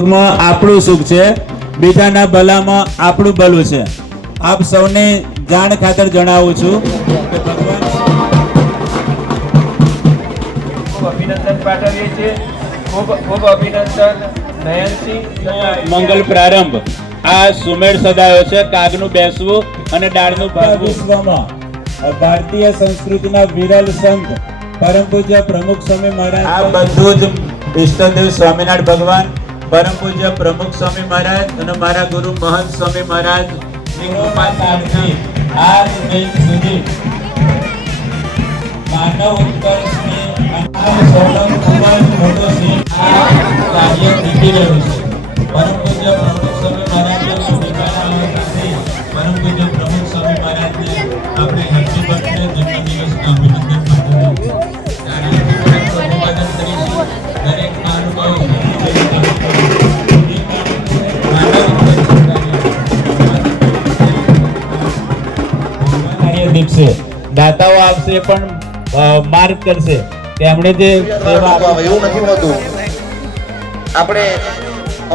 આપણું સુખ છે, બીજાના ભલામાં આપણું ભલું છે. આપ સૌને જાણ ખાતર જણાવું છું કે ભગવાન ખૂબ અભિનંદન પાઠવીએ છીએ. ખૂબ અભિનંદન નયનસિંહ. મંગલ પ્રારંભ આ સુમેળ સદાયો છે. કાગનું બેસવું અને ડાળનું ભાગવું. વિશ્વમાં ભારતીય સંસ્કૃતિના વિરલ સંત પરમ પૂજ્ય પ્રમુખ સ્વામી મહારાજ, આ બધું જ ઈષ્ટદેવ સ્વામિનારાયણ ભગવાન, પરમ પૂજ્ય પ્રમુખ સ્વામી મહારાજ અને મારા ગુરુ મહંત સ્વામી મહારાજ ની કૃપાથી આજ દિન સુધી માનવ ઉત્કર્ષની આ સૌનો ખૂબ જ મોટો સિંહ આ કાર્ય નીકળી રહ્યું છે. પરમ પૂજ્ય પ્રમુખ સ્વામી મહારાજના શુભકામનાથી પરમ પૂજ્ય પ્રમુખ સ્વામી મહારાજને આપણે હેપી બર્થડે જન્મદિવસના અભિનંદન પાઠવીએ છીએ. અભિવાદન કરીશું. દરેક મહાનુભાવો દિવસે દાતાઓ આપશે પણ માર્ગ કરશે કે એમણે જે સેવા એવું નથી હોતું. આપણે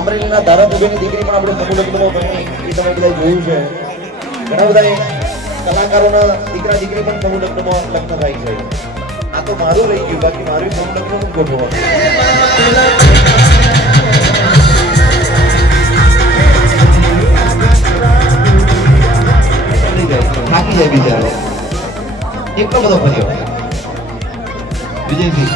અમરેલીના ધારાસભ્યની દીકરી પણ આપણે સમૂહ લગ્નમાં ભણી, એ તમે બધા જોયું છે. ઘણા બધા કલાકારોના દીકરા દીકરી પણ સમૂહ લગ્નમાં લગ્ન થાય છે. આ તો મારું રહી ગયું, બાકી મારું સમૂહ લગ્નનું ગોઠવો. થાકી જાય બિચારો, એટલો બધો ફર્યો. વિજયસિંહ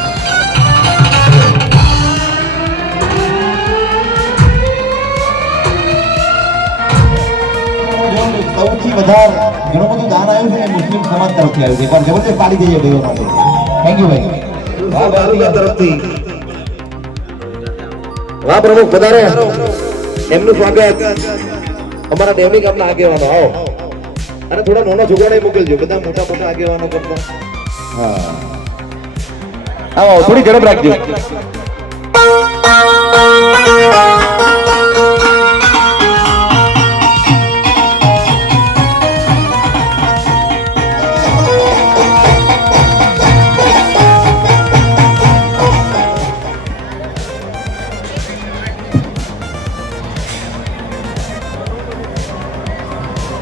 સૌથી વધારે ઘણું બધું દાન આવ્યું છે ને મુસ્લિમ સમાજ તરફથી આવ્યું છે. એકવાર જબરદસ્ત પાડી દઈએ ભાઈઓ માટે. થેન્ક યુ ભાઈ. વાહ બાલુકા તરફથી વાહ પ્રમુખ વધારે એમનું સ્વાગત અમારા ડેવની ગામના આગેવાનો. આવો અને થોડા નાના છોકરાને મોકલજો, બધા મોટા મોટા આગેવાનો કરતા. હા આવો, થોડી ઝડપ રાખજો.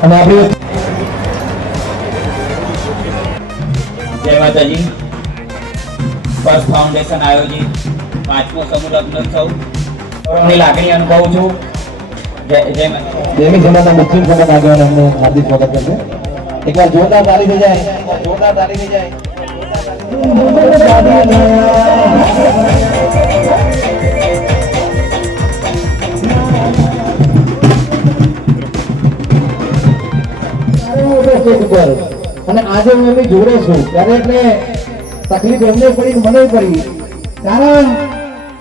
અને આપણે જય માતાજી. ફર્સ્ટ ફાઉન્ડેશન આયોજિત 5મો સમૂહ લગ્નોત્સવ ની લાગણી અનુભવું છું. દેવી સમાજના મુસ્લિમ સમાજ આગળ અમને હાર્દિક સ્વાગત કરશે. એકવાર જોરદાર તાળી થઈ જાય, જોરદાર તાળી થઈ જાય. અને આજે હું એમની જોડે છું ત્યારે એટલે તકલીફ એમને પડી મને પડી. કારણ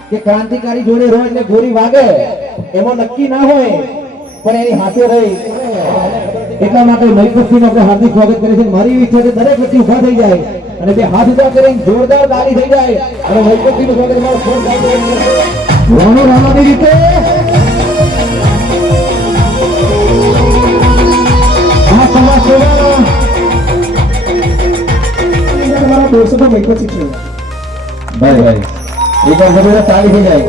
કે ક્રાંતિકારી જોડે હોય એટલે ગોળી વાગે એમાં નક્કી ના હોય, પણ એની હાથે રહી. એટલા માટે મહિપતસિંહ આપણે હાર્દિક સ્વાગત કરીએ છીએ. મારી ઈચ્છા છે દરેક વ્યક્તિ ઉભા થઈ જાય અને બે હાથ ઊંચા કરીને જોરદાર તાળી થઈ જાય અને મહિપતસિંહનું સ્વાગત મારો ફોન રામાની રીતે 200 તો મહિપતસિંહ છે ભાઈ. ભાઈ એકવાર જબરદસ્ત તાળી થઈ જાય.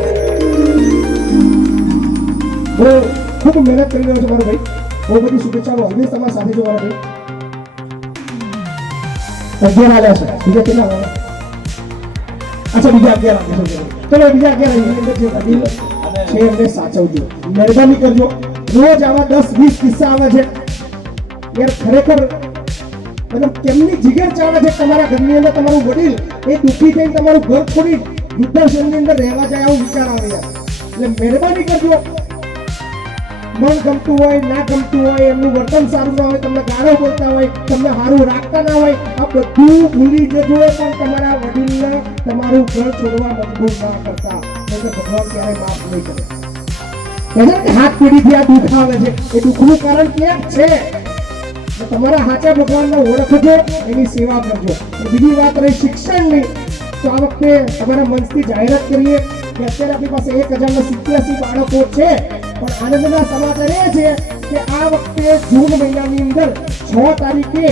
ખૂબ મહેનત કરી રહ્યો છે મારો ભાઈ. બહુ બધી શુભેચ્છાઓ ઓલવેઝ તમારા સાથે જો મારા ભાઈ. 11 આલ્યા છે. બીજા કેટલા આવ્યા? અચ્છા બીજા 11 આવ્યા છે. ચલો બીજા 11 એની અંદર જે વડીલ છે એમને સાચવજો, મહેરબાની કરજો. રોજ આવા 10-20 કિસ્સા આવે છે યાર, ખરેખર મતલબ કેમની જીગર ચાલે છે તમારા ઘરની અંદર તમારું વડીલ એ દુઃખી થઈને તમારું ઘર છોડી વૃદ્ધાશ્રમની અંદર રહેવા જાય, આવું વિચાર આવે યાર. એટલે મહેરબાની કરજો. મન ગમતું હોય ના ગમતું હોય, એમનું વર્તન સારું ના હોય, તમને ગાળો બોલતા હોય, તમને સારું રાખતા ના હોય, આ બધું ભૂલી જજો. પણ તમારા વડીલને તમારું ઘર છોડવા મજબૂર ના કરતા, એટલે ભગવાન ક્યારેય માફ નહીં કરે. હાથ પેઢીથી આ દુઃખ આવે છે, એ દુઃખનું કારણ ક્યાંક છે. તમારા સાચા ભગવાનને ઓળખજો, એની સેવા કરજો. બીજી વાત રહી શિક્ષણની, તો આ વખતે તમારા મંચથી જાહેરાત કરીએ કે અત્યારે આપણી પાસે 1087 બાળકો છે. પણ આનંદના સમાચાર એ છે કે આ વખતે જૂન મહિનાની અંદર 6 તારીખે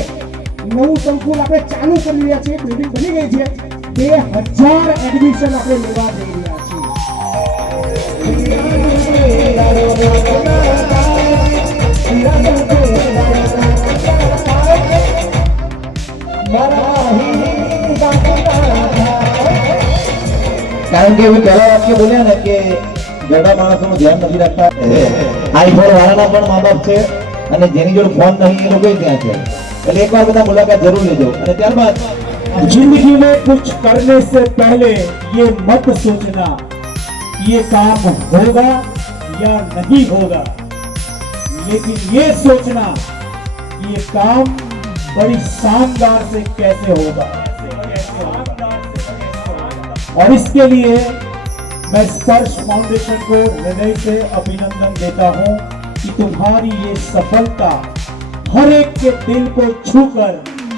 નવું સંકુલ આપણે ચાલુ કરી રહ્યા છીએ. બિલ્ડિંગ બની ગઈ છે. 2000 એડમિશન આપણે લેવા જઈ રહ્યા છીએ. કારણ કે એવું પહેલા વાક્ય બોલ્યા ને કે ઘણા માણસોનું ધ્યાન નથી રાખતા આઈફોન વાળાના પણ મા બાપ છે અને જેની જોડે ફોન નહીં એ લોકો ત્યાં છે એટલે એકવાર બધા મુલાકાત જરૂર લેજો અને ત્યારબાદ जिंदगी में कुछ करने से पहले ये मत सोचना ये काम होगा या नहीं होगा, लेकिन ये सोचना ये काम बड़ी शानदार से कैसे होगा। और इसके लिए मैं स्पर्श फाउंडेशन को हृदय से अभिनंदन देता हूं कि तुम्हारी ये सफलता हर एक के दिल को छूकर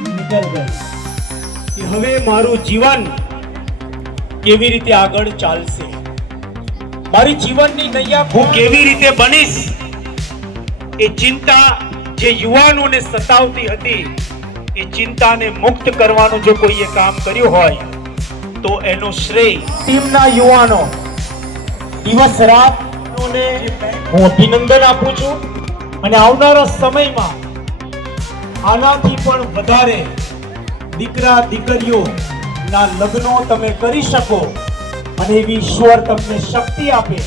निकल गई कि હવે મારું જીવન કેવી રીતે આગળ ચાલશે, મારી જીવનની નૈયા હું કેવી રીતે બનીશ, એ ચિંતા જે યુવાનોને સતાવતી હતી એ ચિંતાને મુક્ત કરવાનું જો કોઈએ કામ કર્યું હોય તો એનો શ્રેય ટીમના યુવાનો દિવસ રાતને હું અભિનંદન આપું છું અને આવનારા સમયમાં આનાથી પણ વધારે દીકરા દીકરીઓના લગ્નો તમે કરી શકો અને એવી ઈશ્વર તમને શક્તિ આપે